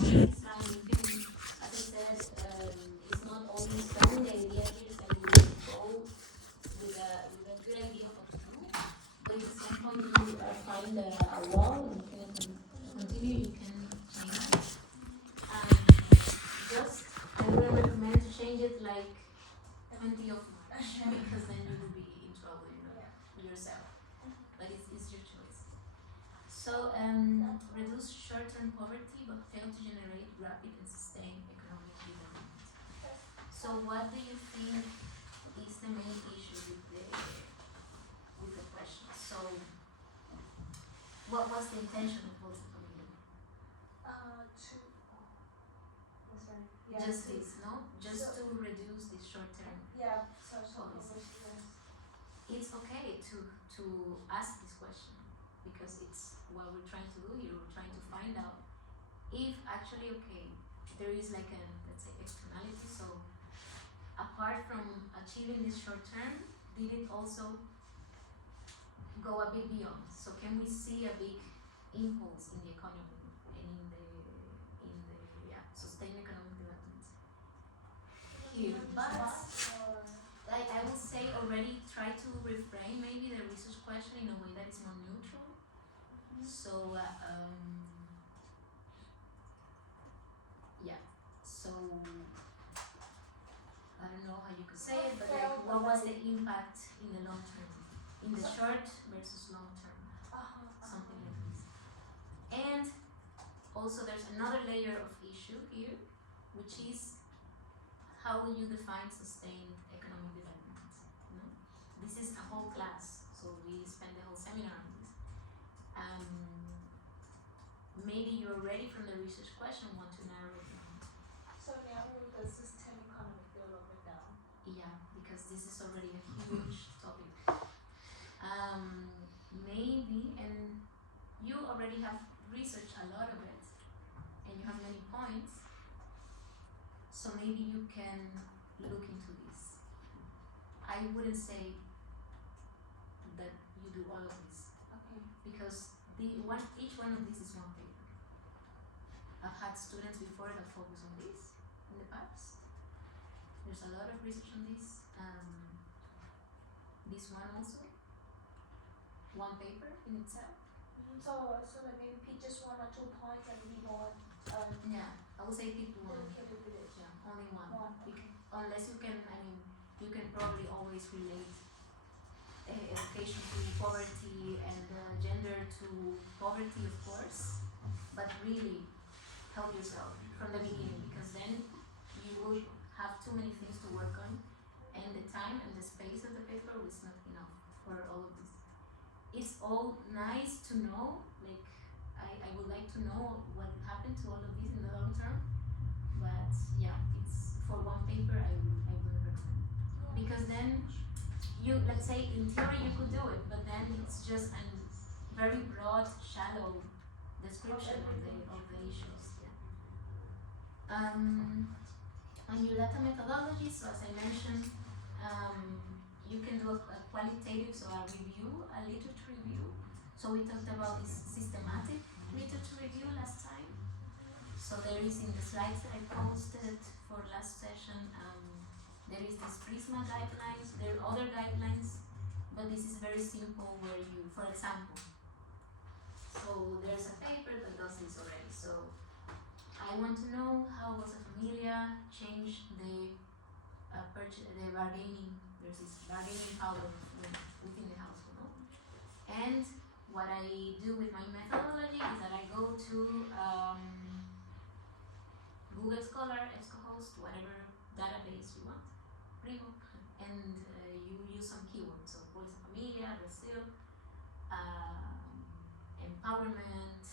this time you can, as I said, it's not only spending. The idea here is that you go with a good idea of what to do, but at the same point you find a wall and you can continue, you can change it. Just, I would recommend to change it like 20th of March, because then you will be in trouble, yourself. But it's your choice. So, reduce short-term poverty but fail to generate rapid and sustained economic development. So, what do you think is the main issue with the question? So, what was the intention of Bolsa Familia? Just this, no? Just to reduce the short-term policy. It's okay to ask this question, because it's what we're trying to do here. We're trying to find out if actually, okay, there is like a, let's say, externality. So apart from achieving this short term, did it also go a bit beyond? So can we see a big impulse in the economy and in the sustained economic development here? But like I would say already, try to reframe maybe the research question in a way that is more neutral. So so I don't know how you could say it, but like what was the impact in the long term, in the short versus long term, something like this. And also there's another layer of issue here, which is how will you define sustained economic development? This is a whole class, so we spend the whole seminar on this. Maybe you already from the research question want to narrow it down. So narrow the sustained economic development down. Yeah, because this is already a huge topic. Maybe, and you already have researched a lot of it, and you have many points. So maybe you can look into this. I wouldn't say that you do all of this. Okay. Because each one of these is one paper. I've had students before that focus on this in the past. There's a lot of research on this. This one also. One paper in itself. So like maybe pick just 1 or 2 points and leave on. Yeah, I would say pick one. Yeah, only one. Okay. Unless you can, you can probably always relate education to poverty and gender to poverty, of course, but really help yourself from the beginning, because then you will have too many things to work on, and the time and the space of the paper was not enough for all of this. It's all nice to know, like I would like to know what happened to all of this in the long term, but yeah, it's for one paper I wouldn't recommend, because then let's say in theory you could do it, but then it's just a very broad, shallow description of the issues. Yeah. On your data methodology, so as I mentioned, you can do a qualitative, so a review, a literature review. So we talked about this systematic literature review last time. So there is in the slides that I posted for last session, there is this PRISMA guidelines, there are other guidelines, but this is very simple where you, for example, so there's a paper that does this already. So I want to know how was a familia change the bargaining, there's this bargaining power within the household. No? And what I do with my methodology is that I go to Google Scholar, EBSCOhost, whatever database you want, Primo, and you use some keywords. So Bolsa Familia, Brazil, empowerment,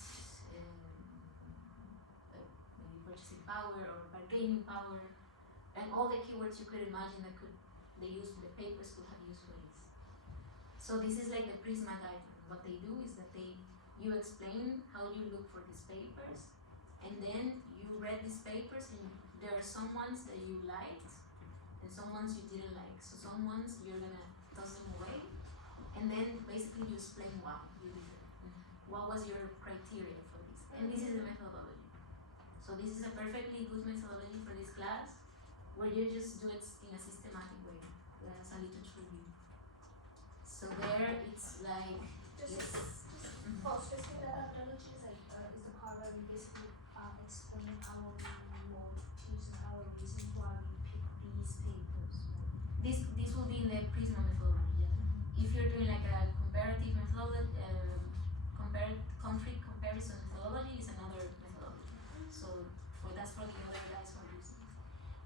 maybe purchasing power or bargaining power, and all the keywords you could imagine that the papers could have used for this. So this is like the PRISMA guideline. What they do is that you explain how you look for these papers, and then you read these papers, and there are some ones that you liked and some ones you didn't like. So some ones you're gonna toss them away, and then basically you explain why you did it. What was your criteria for this? And this is the methodology. So this is a perfectly good methodology for this class, where you just do it in a systematic way, as a literature review. So there it's like, Just for specific data methodology is the part where we basically explain our motives and our reasons why we pick these papers. this will be in the Prisma methodology. Yeah. If you're doing like a comparative methodology, country comparison methodology is another methodology. So that's for the other guys who are using it.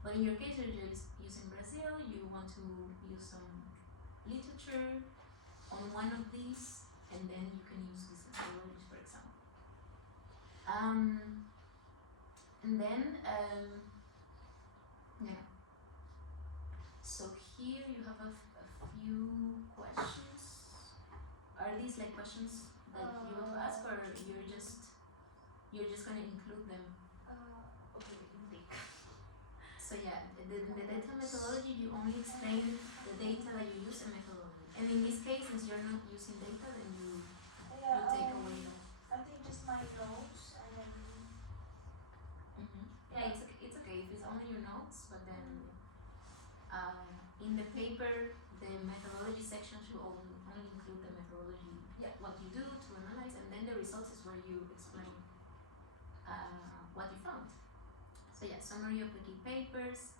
But in your case, you're just using Brazil. You want to use some literature on one of these, and then you can use this methodology, for example. And then yeah. So here you have a few questions. Are these like questions that you want to ask, or you're just gonna include them? Okay, intake. So yeah, the data methodology, you only explain the data that you use in methodology. And in this case, since you're not using data, then you take away that. I think just my notes and then. Yeah, it's okay if it's only your notes, but then in the paper, the methodology section should only include the methodology, what you do to analyze, and then the results is where you explain what you found. So yeah, summary of the key papers,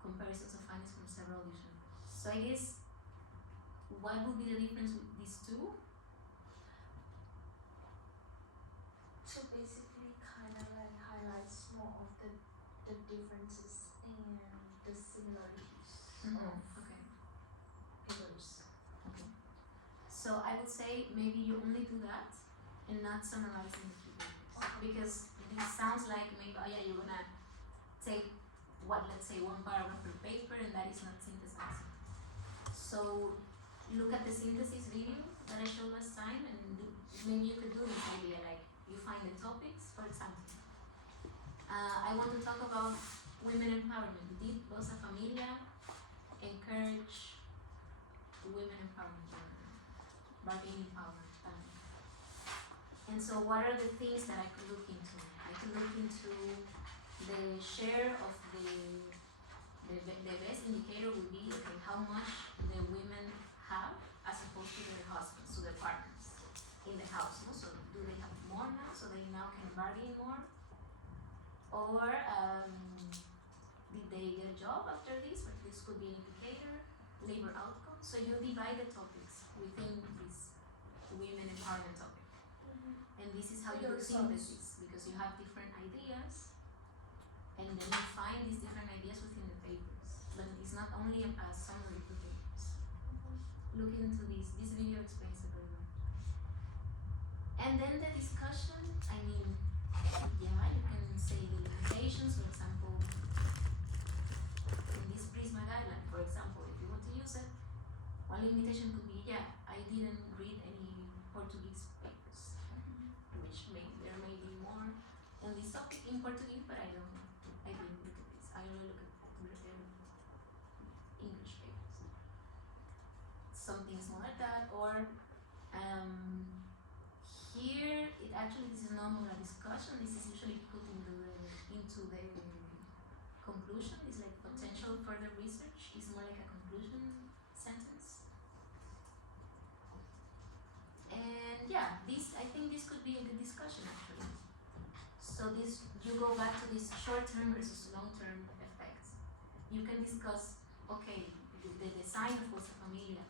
comparisons of findings from several different. So I guess, what would be the difference with these two? So basically kind of like highlights more of the differences and the similarities of Okay. papers. Okay. So I would say maybe you only do that and not summarizing the key papers, because this sounds like maybe you're gonna take let's say one paragraph per paper, and that is not synthesizing. So look at the synthesis video that I showed last time, and maybe you could do this idea, like you find the topics, for example. I want to talk about women empowerment. Did Bolsa Familia encourage women empowerment or bargaining power? And so what are the things that I could look into? I could look into the share of the best indicator would be, okay, how much the women have as opposed to their husbands, to their partners in the house. No? So do they have more now, so they now can bargain more? Or did they get a job after this? But this could be an indicator, labor outcome. So you divide the topics within this women empowerment topic. And this is how you do synthesis, because you have different ideas, and then you find these different ideas within the papers. But it's not only a summary of the papers. Look into this. This video explains it very well. And then the discussion, I mean, yeah, you can say the limitations, for example, in this Prisma guideline, for example, if you want to use it, one limitation could be, I didn't read any Portuguese papers, which there may be more on this topic in Portuguese, but I didn't look at this. I only look at English papers. Some things more like that, or here, this is not more a discussion. This is usually put into the conclusion. It's like potential further research. It's more like a conclusion sentence. And I think this could be a good discussion actually. So you go back to this short-term versus long-term effects. You can discuss, okay, the design of Bolsa Familia.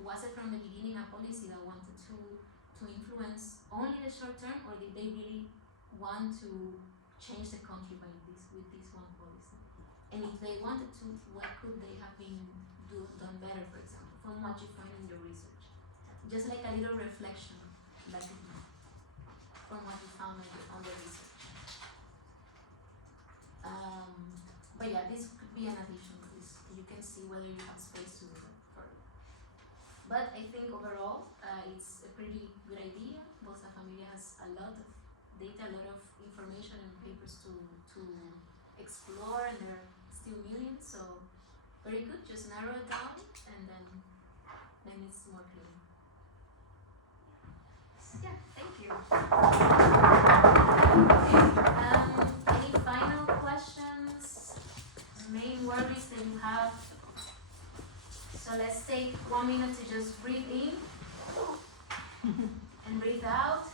Was it from the beginning a policy that wanted to influence only the short term, or did they really want to change the country with this one policy? And if they wanted to, what could they have been done better, for example, from what you find in your research? Just like a little reflection, like from what you found on the research. But this could be an addition. You can see whether you have space to do that further. But I think overall, it's a pretty good idea. Bolsa Familia has a lot of data, a lot of information and papers to explore, and there are still millions, so very good. Just narrow it down, and then it's more clear. Thank you. Okay, any take 1 minute to just breathe in and breathe out.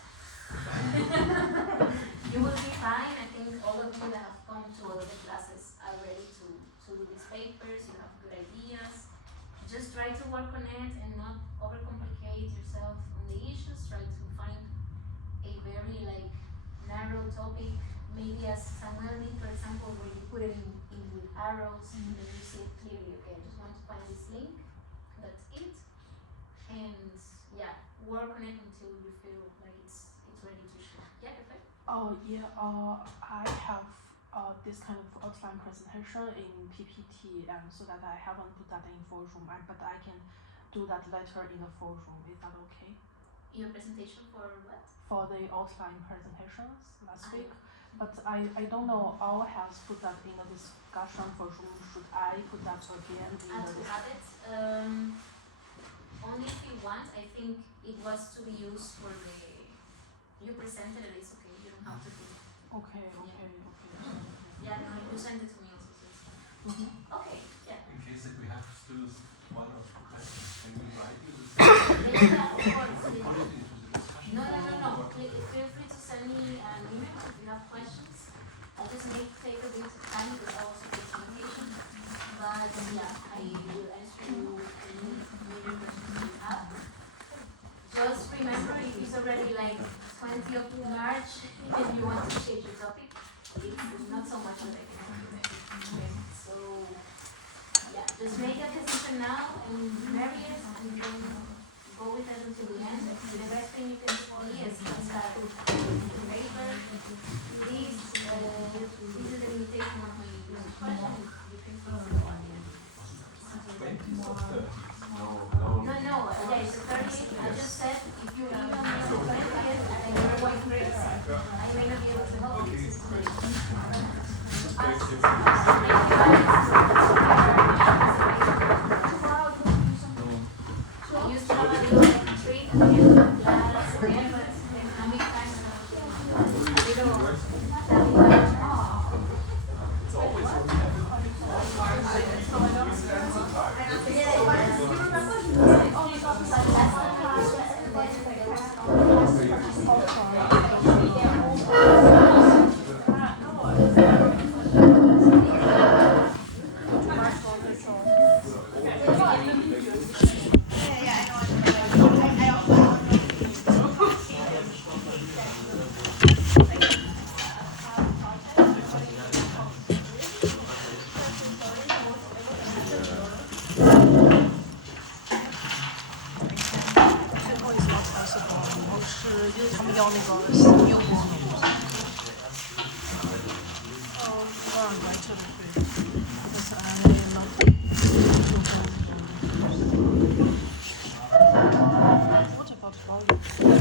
You will be fine. I think all of you that have come to all of the classes are ready to do these papers. You have good ideas. Just try to work on it and not overcomplicate yourself on the issues. Try to find a very narrow topic, maybe as Samuel did, for example, where you put it in with arrows and then you see it clearly. Okay, I just want to find this link. That's it. And yeah, work on it until you feel like it's ready to show. Yeah, Gefei? I have this kind of outline presentation in PPT, and so that I haven't put that in forum, but I can do that later in the forum. Is that okay? Your presentation for what? For the outline presentations last week, but I don't know. All has put that in the discussion forum. Should I put that again in the To have it, only if you want. I think it was to be used for the. You presented it. It's okay. You don't have to do it. Okay. Yeah, no, you sent it to me also, so it's fine. Okay, yeah. In case that we have still one or two questions, can we write you this? Yeah, of course. Put it into the discussion. No. Feel free to send me an email if you have questions. I'll just take a bit of time because I also take some vacation. But yeah, I will answer you any major questions you have. Just remember, if it's already 20th of March and you want to change your topic, it's not so much that I can help you there. Okay. So yeah, just make a decision now and marry it and then go with it until the end. The best thing you can do is start with the paper. Please, this is the limitation of my question. You can fix it on the end. No, yeah, it's the 30th. I just said if you email me on the 20th and you're white grades, I may not be able to help you. This is I used to have a little treat at the end of the class, but how many times What about volume?